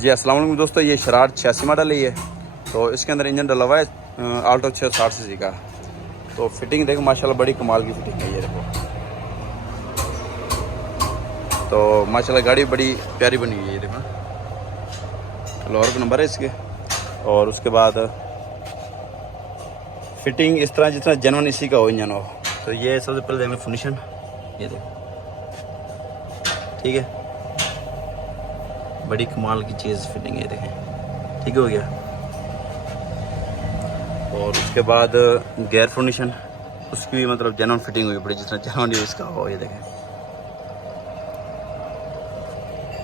जी अस्सलाम वालेकुम दोस्तों, ये शरार 86 मॉडल है ये। तो इसके अंदर इंजन डला हुआ है आल्टो 660 सीसी का। तो फिटिंग देखो माशाल्लाह बड़ी कमाल की फिटिंग है ये देखो। तो माशाल्लाह गाड़ी बड़ी प्यारी बनी हुई है ये देखो। लाहौर का नंबर है इसके। और उसके बाद फिटिंग इस तरह जितना जेन्युइन इसी का हो इंजन हो। तो ये सबसे पहले देखेंगे फिनिशन, ये देखो ठीक है, बड़ी कमाल की चीज़ फिटिंग है देखें, ठीक हो गया। और उसके बाद गेयर फिनिशन, उसकी भी मतलब जेन्युइन फिटिंग हुई बड़ी, जितना जेन्युइन इसका हो ये देखें।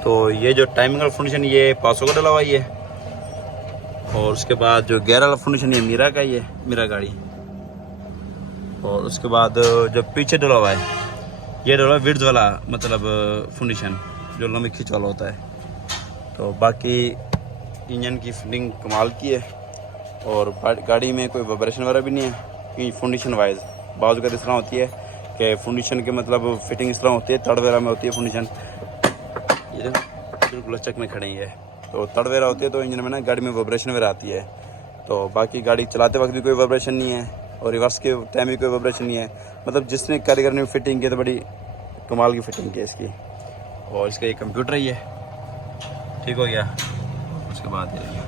तो ये जो टाइमिंग वाला फिनिशन ये 500 का डला हुआ है। और उसके बाद जो गेयर वाला फिनिशन ये मीरा का ही है, मीरा गाड़ी। और उसके बाद जो पीछे डला हुआ है ये डला विड्थ वाला मतलब फिनिशन जो लंबी खींच वाला होता है। तो बाकी इंजन की फिटिंग कमाल की है। और गाड़ी में कोई वाइब्रेशन वगैरह भी नहीं है कि फंडिशन वाइज बाजू का इस तरह होती है कि फंडिशन के मतलब फिटिंग इस तरह होती है, तड़ वगैरह में होती है फंडिशन। ये बिल्कुल लचक में खड़ी है। तो तड़ वगैरह होती है तो इंजन में ना गाड़ी में वाइब्रेशन वगैरह आती है। तो बाकी गाड़ी चलाते वक्त भी कोई वाइब्रेशन नहीं है और रिवर्स के टाइम भी कोई वाइब्रेशन नहीं है। मतलब जिसने कारीगर ने फिटिंग की तो बड़ी कमाल की फिटिंग की इसकी। और इसका ये कंप्यूटर ही है, ठीक हो गया। उसके बाद ये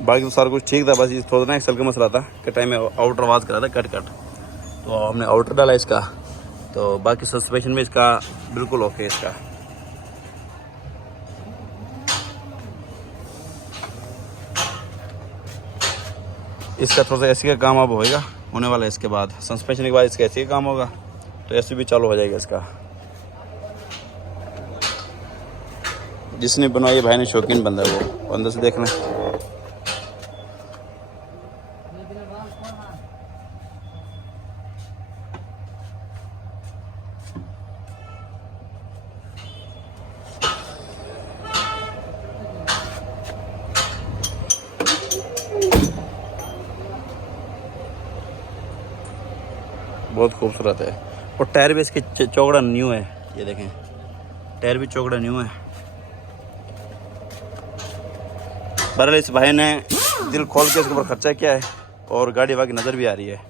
बाकी तो सारा कुछ ठीक था, बस ये थोड़ा ना एक्सल का मसला था कि टाइम में आउटर आवाज़ करा था कट। तो हमने आउटर डाला इसका। तो बाकी सस्पेंशन में इसका बिल्कुल ओके इसका। इसका थोड़ा सा एसी का काम अब होने वाला है। इसके बाद सस्पेंशन के बाद इसका एसी का काम होगा, तो एसी भी चालू हो जाएगा इसका। जिसने बनवाई भाई ने शौकीन बंदा है वो अंदर से देख लें। बहुत खूबसूरत है। और टायर भी इसके चौकड़ा न्यू है, ये देखें टायर भी चौकड़ा न्यू है। बहरहाल इस भाई ने दिल खोल के इसके ऊपर खर्चा किया है और गाड़ी वाकई नज़र भी आ रही है।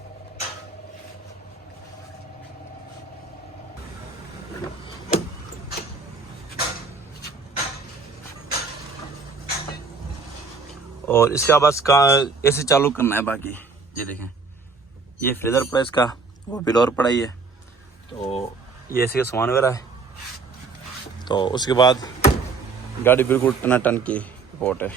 और इसका बस ऐसे चालू करना है बाकी। ये देखें ये फ्रीजर पड़ा इसका, वो बिलोर पड़ा ही है। तो ये ऐसे का सामान वगैरह है। तो उसके बाद गाड़ी बिल्कुल टनाटन की रिपोर्ट है।